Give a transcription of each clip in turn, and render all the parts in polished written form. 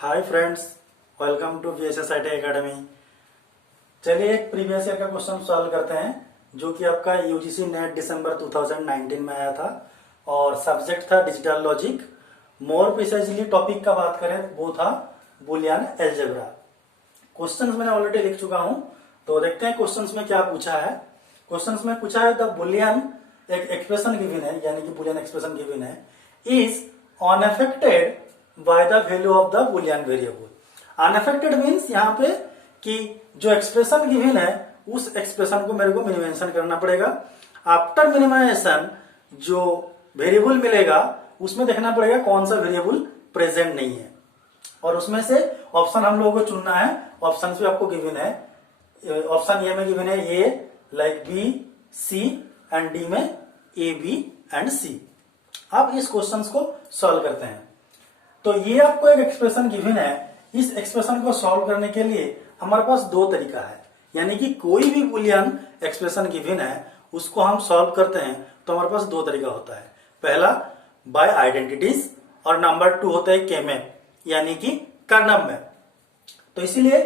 Hi friends, welcome to VSSIT academy. चलिए एक previous year का क्वेश्चन सॉल्व करते हैं जो कि आपका यूजीसी नेट दिसंबर 2019 में आया था और सब्जेक्ट था digital logic. More precisely topic का बात करें वो था बुलियन एल्जेब्रा। क्वेश्चंस मैंने ऑलरेडी लिख चुका हूं, तो देखते हैं क्वेश्चंस में क्या पूछा है। क्वेश्चंस में पूछा है द बुलियन, एक एक्सप्रेशन गिवन है, यानी कि बुलियन एक्सप्रेशन गिवन है, is unaffected by the value of the Boolean variable. Unaffected means यहाँ पे कि जो एक्सप्रेशन गिवन है उस एक्सप्रेशन को मेरे को मिनिमाइजेशन करना पड़ेगा। आफ्टर मिनिमाइजेशन जो वेरिएबल मिलेगा उसमें देखना पड़ेगा कौन सा वेरिएबल प्रेजेंट नहीं है, और उसमें से ऑप्शन हम लोगों को चुनना है। ऑप्शन भी आपको गिवन है, ऑप्शन ए में गिवन है A like B C and D में ए बी एंड सी। अब इस क्वेश्चंस को सॉल्व करते हैं। तो ये आपको एक एक्सप्रेशन गिवन है, इस एक्सप्रेशन को सॉल्व करने के लिए हमारे पास दो तरीका है, यानी कि कोई भी बुलियन एक्सप्रेशन गिवन है उसको हम सॉल्व करते हैं तो हमारे पास दो तरीका होता है। पहला बाय आइडेंटिटीज और नंबर 2 होता है केमैप, यानी कि कर्नल मैप। तो इसीलिए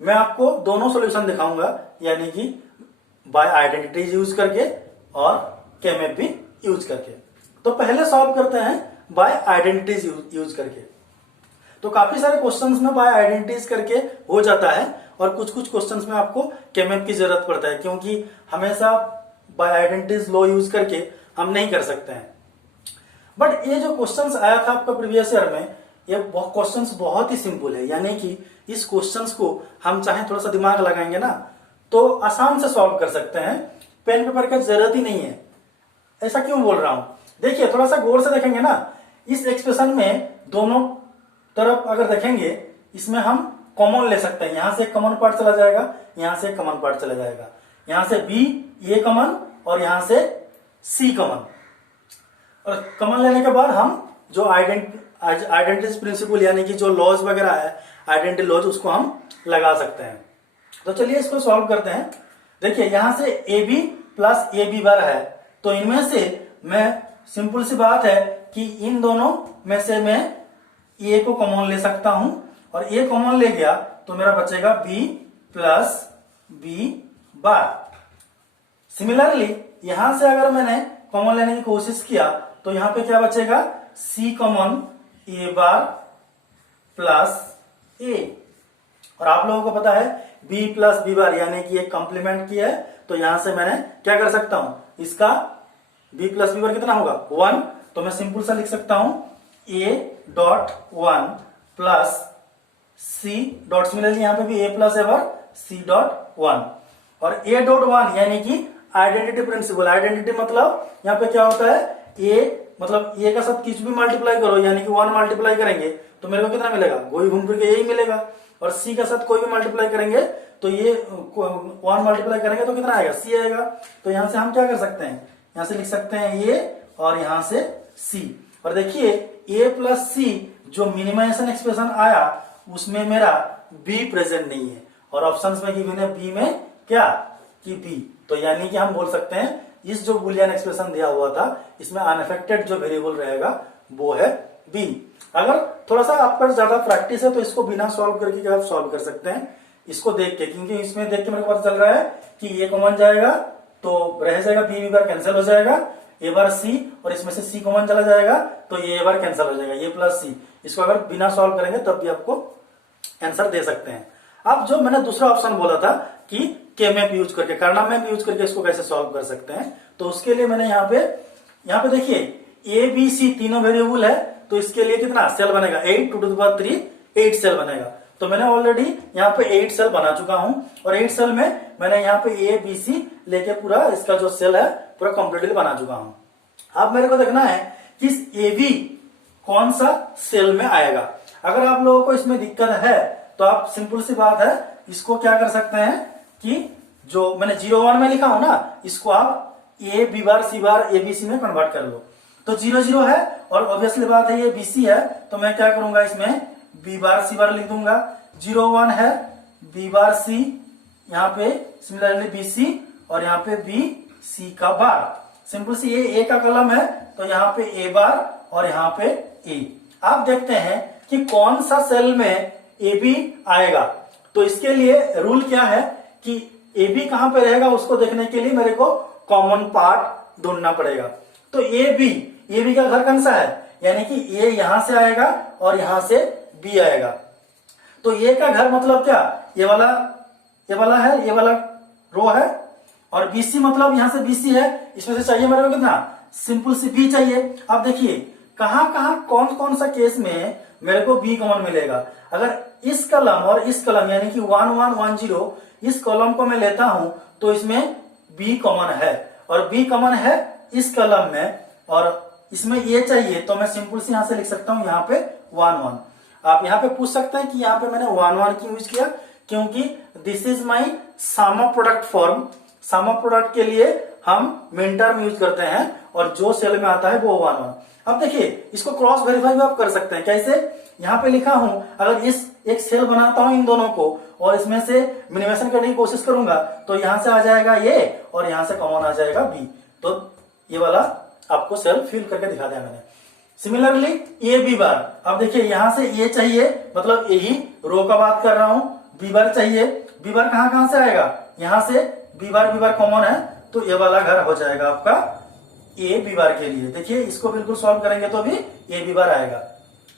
मैं आपको दोनों सॉल्यूशन दिखाऊंगा, यानी कि बाय आइडेंटिटीज यूज करके और केमैप भी यूज करके। तो पहले सॉल्व करते हैं बाय आइडेंटिटीज यूज करके। तो काफी सारे क्वेश्चंस में बाय आइडेंटिटीज करके हो जाता है और कुछ कुछ क्वेश्चंस में आपको केमैप की जरूरत पड़ता है, क्योंकि हमेशा बाय आइडेंटिटीज लो यूज करके हम नहीं कर सकते हैं। बट ये जो क्वेश्चंस आया था आपका प्रीवियस ईयर में, ये क्वेश्चंस बहुत ही सिंपल है, यानी कि इस क्वेश्चंस को हम चाहे थोड़ा सा दिमाग लगाएंगे ना तो आसान से सॉल्व कर सकते हैं, पेन पेपर की जरूरत ही नहीं है। ऐसा क्यों बोल रहा हूं, देखिए थोड़ा सा गौर से देखेंगे ना, इस एक्सप्रेशन में दोनों तरफ अगर देखेंगे इसमें हम कॉमन ले सकते हैं। यहां से एक कॉमन पार्ट चला जाएगा, यहां से एक कॉमन पार्ट चला जाएगा, यहां से बी ये कॉमन और यहां से सी कॉमन। और कॉमन लेने के बाद हम जो आइडेंटिटी प्रिंसिपल यानी कि जो लॉज वगैरह है, आइडेंटिटी लॉज, उसको हम लगा सकते हैं। तो चलिए इसको सॉल्व करते हैं। देखिए यहां से A B plus A B bar है, तो इनमें से मैं सिंपल सी बात है कि इन दोनों में से मैं ए को कॉमन ले सकता हूं, और ए कॉमन ले गया तो मेरा बचेगा B plus B bar. Similarly यहां से अगर मैंने कॉमन लेने की कोशिश किया तो यहां पे क्या बचेगा, सी कॉमन ए बार प्लस ए। और आप लोगों को पता है बी प्लस बी बार यानी कि एक कॉम्प्लीमेंट किया है, तो यहां से मैंने क्या कर सकता हूं, इसका बी प्लस बी बार कितना होगा 1, तो मैं सिंपल सा लिख सकता हूं A dot 1 plus C dot, similarly यहां पे भी ए प्लस ए बार सी डॉट 1, और ए डॉट 1 यानी कि आइडेंटिटी प्रिंसिपल। आइडेंटिटी मतलब यहां पे क्या होता है, ए मतलब ए का साथ कुछ भी मल्टीप्लाई करो यानी कि 1 मल्टीप्लाई करेंगे तो मेरे को कितना मिलेगा, वही घूम फिर के यही मिलेगा। और सी का साथ कोई भी मल्टीप्लाई करेंगे तो ये 1 मल्टीप्लाई करेंगे तो कितना आएगा, सी आएगा। तो यहां से हम क्या कर सकते हैं, यहां से लिख सकते हैं ए और यहां से सी। और देखिए ए प्लस सी जो मिनिमाइजेशन एक्सप्रेशन आया उसमें मेरा बी प्रेजेंट नहीं है, और ऑप्शंस में गिवन है बी में क्या कि बी। तो यानी कि हम बोल सकते हैं इस जो बुलियन एक्सप्रेशन दिया हुआ था इसमें अनअफेक्टेड जो वेरिएबल रहेगा वो है बी। अगर थोड़ा सा आपका ज्यादा प्रैक्टिस है तो इसको बिना सॉल्व करके आप सॉल्व कर सकते हैं, इसको देख के, क्योंकि इसमें देख के मेरे को पता चल रहा है कि ये कॉमन जाएगा तो रह जाएगा बी बार कैंसिल हो जाएगा, ए बार सी, और इसमें से सी कॉमन चला जाएगा तो ये ए बार कैंसिल हो जाएगा, ए प्लस सी। इसको अगर बिना सॉल्व करेंगे तब भी आपको आंसर दे सकते हैं। अब जो मैंने दूसरा ऑप्शन बोला था कि केमैप यूज करके, कर्नल मैप यूज करके इसको कैसे सॉल्व कर सकते हैं, तो उसके लिए मैंने यहाँ पे देखिए ए बी सी तीनों वेरिएबल है, तो इसके लिए कितना सेल बनेगा, 8 टू द पावर 3 8 सेल बनेगा। तो मैंने ऑलरेडी यहाँ पे 8 सेल बना चुका हूं, और 8 सेल में मैंने यहाँ पे ए बी सी लेके पूरा इसका जो सेल है पूरा कंप्लीटली बना चुका हूं। अब मेरे को देखना है कि इस ए बी कौन सा सेल में आएगा। अगर आप लोगों को इसमें दिक्कत है तो आप सिंपल सी बात है, इसको क्या कर सकते हैं कि जो मैंने 0 1 में लिखा हूं ना, इसको आप ए B bar C bar A B C में कन्वर्ट कर लो। तो 0 0 है और ऑब्वियसली बात है ये बी सी है, तो मैं क्या करूंगा इसमें बी बार सी बार लिख दूंगा। 0 1 है बी बार सी, यहाँ पे सिमिलरली बी सी, और यहाँ पे बी सी का बार। सिंपल सी ये ए का कॉलम है तो यहाँ पे ए बार और यहाँ पे ए। आप देखते हैं कि कौन सा सेल में ए बी आएगा। तो इसके लिए रूल क्या है कि ए बी कहां पे रहेगा उसको देखने के लिए मेरे को कॉमन पार्ट ढूंढना पड़ेगा। तो ए बी का घर कौन सा है, यानी कि ए यहां से आएगा और यहां से बी आएगा। तो ए का घर मतलब क्या, ये वाला है, ये वाला रो है, और बीसी मतलब यहां से बीसी है, इसमें से चाहिए मेरे को कितना, सिंपल सी बी चाहिए। अब देखिए कहां कौन कौन सा केस में मेरे को बी कॉमन मिलेगा। अगर इस कलम और इस कलम यानी कि 1 1 1 0 इस कॉलम को मैं लेता हूं तो इसमें बी कॉमन है, और बी कॉमन है इस कलम में, और इसमें ये चाहिए तो मैं सिंपल से यहां से लिख सकता हूं यहाँ पे 1 1। आप यहाँ पे पूछ सकते हैं कि यहाँ पे मैंने 1 1 क्यों यूज किया, क्योंकि this is my Sama product form. Sama product के लिए हम मिन टर्म यूज करते हैं और जो सेल में आता है वो 1 1। अब देखिए इसको क्रॉस वेरीफाई भी आप कर सकते हैं। कैसे, यहाँ पे लिखा हूं अगर इस एक सेल बनाता हूं इन दोनों को और इसमें से मिनिमेशन करने की कोशिश करूंगा तो यहां से आ जाएगा ये और यहां से कॉमन आ जाएगा बी। तो ये वाला आपको सेल फिल करके दिखा दिया मैंने। सिमिलरली ए बी बार, अब देखिए यहां से ए चाहिए मतलब यही रो का बात कर रहा हूं, बी बार चाहिए। बी बार कहां से आएगा, यहां से बी बार कॉमन है, तो ये वाला घर हो जाएगा आपका ए बी बार के लिए। देखिए इसको बिल्कुल सॉल्व करेंगे तो भी ए बी बार आएगा।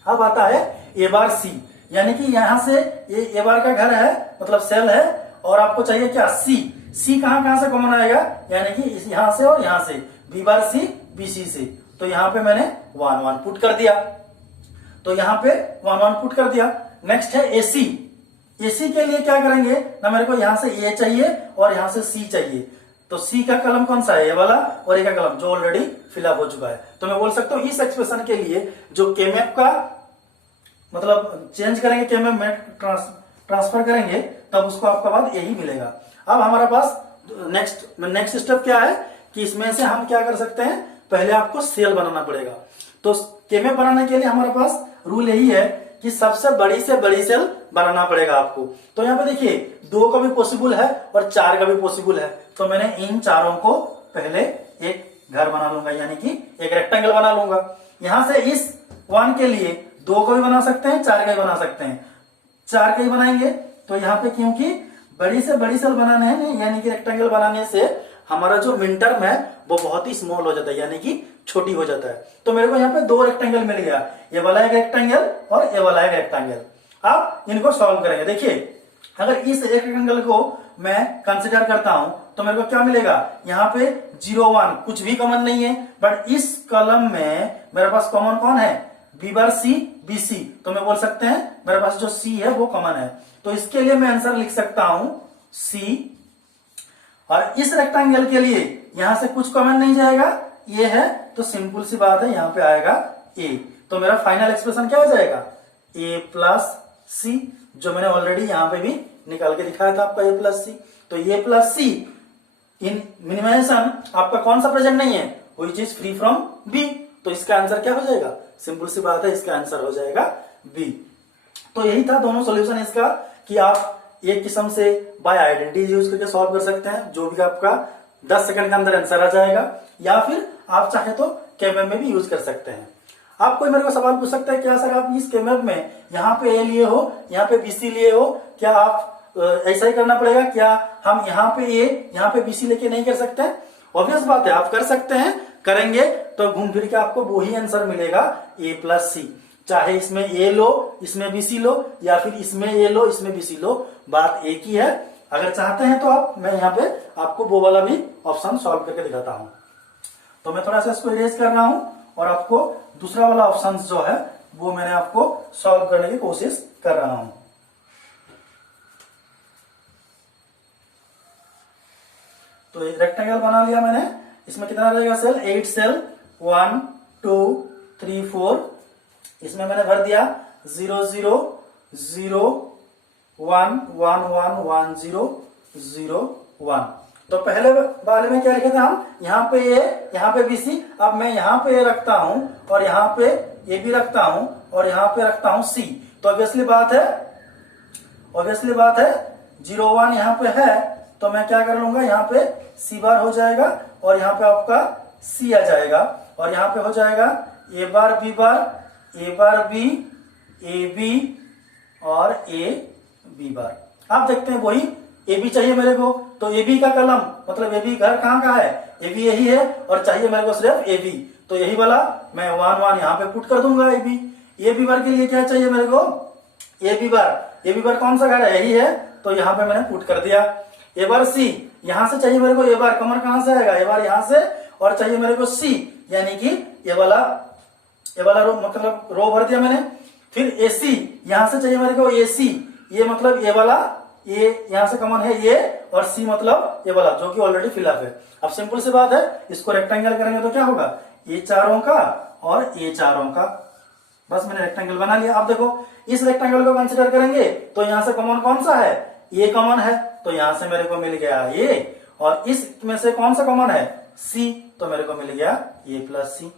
अब आता है ए बार सी, यानी कि यहां से ए बार का घर है मतलब सेल है, और आपको चाहिए क्या, सी कहां से कॉमन आएगा, यानी कि यहां से और यहां से B bar C B C से। तो यहां पे मैंने 1 1 पुट कर दिया, तो यहां पे 1 1 पुट कर दिया। नेक्स्ट है एसी। एसी के लिए क्या करेंगे ना, मेरे को यहां से ए चाहिए और यहां से सी चाहिए। तो सी का कलम कौन सा है, ये वाला, और ए का कलम जो ऑलरेडी फिलअप हो चुका है। तो मैं बोल सकता हूं इस एक्सप्रेशन के लिए जो केमैप का मतलब चेंज करेंगे, केमैप में ट्रांसफर करेंगे, तब उसको आपका बाद यही मिलेगा। अब हमारे पास नेक्स्ट स्टेप क्या है कि इसमें से हम क्या कर सकते हैं, पहले आपको सेल बनाना पड़ेगा। तो केमैप बनाने के लिए हमारे पास रूल यही है कि सबसे बड़ी से बड़ी सेल बनाना पड़ेगा आपको। तो यहाँ पे देखिए 2 का भी पॉसिबल है और 4 का भी पॉसिबल है। तो मैंने इन चारों को पहले एक घर बना लूंगा, यानी कि एक रेक्टेंगल बना लूंगा। यहां से इस 1 के लिए 2 का भी बना सकते हैं, 4 का भी बना सकते हैं। 4 का ही बनाएंगे तो यहाँ पे क्योंकि बड़ी से बड़ी सेल बनाने हैं, यानी कि रेक्टेंगल बनाने से हमारा जो मिन टर्म है वो बहुत ही स्मॉल हो जाता है, यानी कि छोटी हो जाता है। तो मेरे को यहाँ पे 2 रेक्टेंगल मिल गया, ये वाला एक रेक्टेंगल और ये वाला एक रेक्टेंगल। अब इनको सॉल्व करेंगे। देखिए अगर इस एक रेक्टेंगल को मैं कंसिडर करता हूं तो मेरे को क्या मिलेगा, यहाँ पे 0 1 कुछ भी कॉमन नहीं है, बट इस कॉलम में मेरे पास कॉमन कौन है, B bar C B C. तो मैं बोल सकते हैं मेरे पास जो सी है वो कॉमन है। तो इसके लिए मैं आंसर लिख सकता हूं सी। और इस रेक्टेंगल के लिए यहां से कुछ कॉमन नहीं जाएगा, ये है, तो सिंपल सी बात है यहाँ पे आएगा ए। तो मेरा फाइनल एक्सप्रेशन क्या हो जाएगा, ए प्लस सी, जो मैंने ऑलरेडी यहाँ पे भी निकाल के दिखाया था आपका ए प्लस सी। तो ए प्लस सी इन मिनिमाइजेशन आपका कौन सा प्रेजेंट नहीं है, which is free from B. तो इसका आंसर क्या हो जाएगा, सिंपल सी बात है, इसका आंसर हो जाएगा बी। तो यही था दोनों सॉल्यूशन इसका, कि आप एक किस्म से बाय आइडेंटिटी यूज करके सॉल्व कर सकते हैं, जो भी आपका 10 सेकंड के अंदर आंसर आ जाएगा, या फिर आप चाहे तो केमैप में भी यूज कर सकते हैं। आप कोई मेरे को सवाल पूछ सकता है, क्या सर आप इस केमैप में यहाँ पे ए लिए हो, यहाँ पे बीसी लिए हो, क्या आप ऐसा ही करना पड़ेगा, क्या हम यहाँ पे ए यहाँ पे बीसी लेके नहीं कर सकते? ऑब्वियस बात है, आप कर सकते हैं, करेंगे तो घूम फिर के आपको वही आंसर मिलेगा ए प्लस सी। चाहे इसमें ए लो, इसमें बीसी लो, या फिर इसमें ए लो, इसमें बीसी लो, बात एक ही है। अगर चाहते हैं तो आप, मैं यहाँ पे आपको वो वाला भी ऑप्शन सॉल्व करके दिखाता हूं। तो मैं थोड़ा सा इसको इरेज कर रहा हूं और आपको दूसरा वाला ऑप्शन जो है वो मैंने आपको सॉल्व करने की कोशिश कर रहा हूं। तो एक रेक्टेंगल बना लिया मैंने, इसमें कितना रहेगा सेल, 8 सेल, 1 2 3 4। इसमें मैंने भर दिया 0 0 0 1 1 1 1 0 0 1। तो पहले वाले में क्या लिखे थे हम, यहाँ पे ए, यहाँ पे बीसी। अब मैं यहाँ पे ए रखता हूं और यहाँ पे ए बी रखता हूं और यहाँ पे रखता हूं सी। तो ऑब्वियसली बात है 0 1 यहाँ पे है, तो मैं क्या कर लूंगा, यहाँ पे सी बार हो जाएगा और यहाँ पे आपका सी आ जाएगा, और यहाँ पे हो जाएगा A bar B bar, A bar B, A B और ए बी बार। आप देखते हैं वही ए बी चाहिए मेरे को, तो ए बी का कलम मतलब ए बी घर कहाँ का है, ए बी यही है और चाहिए मेरे को सिर्फ ए बी, तो यही वाला मैं 1 1 यहाँ पे पुट कर दूंगा ए बी। ए बी बार के लिए क्या चाहिए मेरे को, ए बी बार कौन सा घर है, यही है, तो यहाँ पे मैंने पुट कर दिया। ए बार सी, यहां से चाहिए मेरे को ए बार, कमर कहां से आएगा, ए बार यहां से, और चाहिए मेरे को सी, यानी कि ये वाला रो, मतलब रो भर दिया मैंने। फिर ए सी, यहां से चाहिए मेरे को ए सी, ये मतलब ये वाला, ये यहां से कॉमन है ये, और सी मतलब ये वाला जो कि ऑलरेडी फिलअप है। अब सिंपल सी बात है, इसको रेक्टेंगल करेंगे तो क्या होगा, ये चारों का और ये चारों का, बस मैंने रेक्टेंगल बना लिया। अब देखो इस रेक्टेंगल को कंसिडर करेंगे तो यहां से कॉमन कौन सा है, ये कॉमन है, तो यहां से मेरे को मिल गया ये, और इसमें से कौन सा कॉमन है, सी, तो मेरे को मिल गया ए प्लस सी।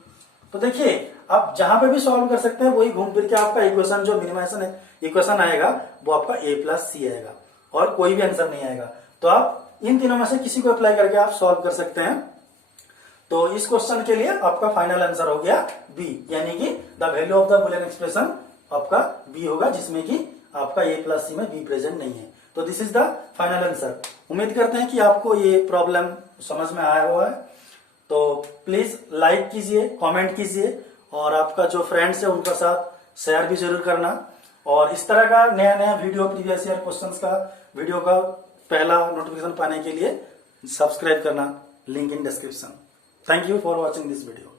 तो देखिए आप जहां पे भी सॉल्व कर सकते हैं वही घूम फिर के आपका इक्वेशन जो मिनिमाइजेशन इक्वेशन आएगा वो आपका ए प्लस सी आएगा, और कोई भी आंसर नहीं आएगा। तो आप इन तीनों में से किसी को अप्लाई करके आप सॉल्व कर सकते हैं। तो इस क्वेश्चन के लिए आपका फाइनल आंसर हो गया बी, यानी कि the value of the Boolean expression आपका बी होगा, जिसमें कि आपका ए प्लस सी में बी प्रेजेंट नहीं है। तो this is the final answer. उम्मीद करते हैं कि आपको ये प्रॉब्लम समझ में आया हुआ है। तो प्लीज लाइक कीजिए, कमेंट कीजिए, और आपका जो फ्रेंड्स है उनके साथ शेयर भी जरूर करना। और इस तरह का नया नया वीडियो, प्रीवियस ईयर क्वेश्चंस का वीडियो का पहला नोटिफिकेशन पाने के लिए सब्सक्राइब करना, link in description. Thank you for watching this video.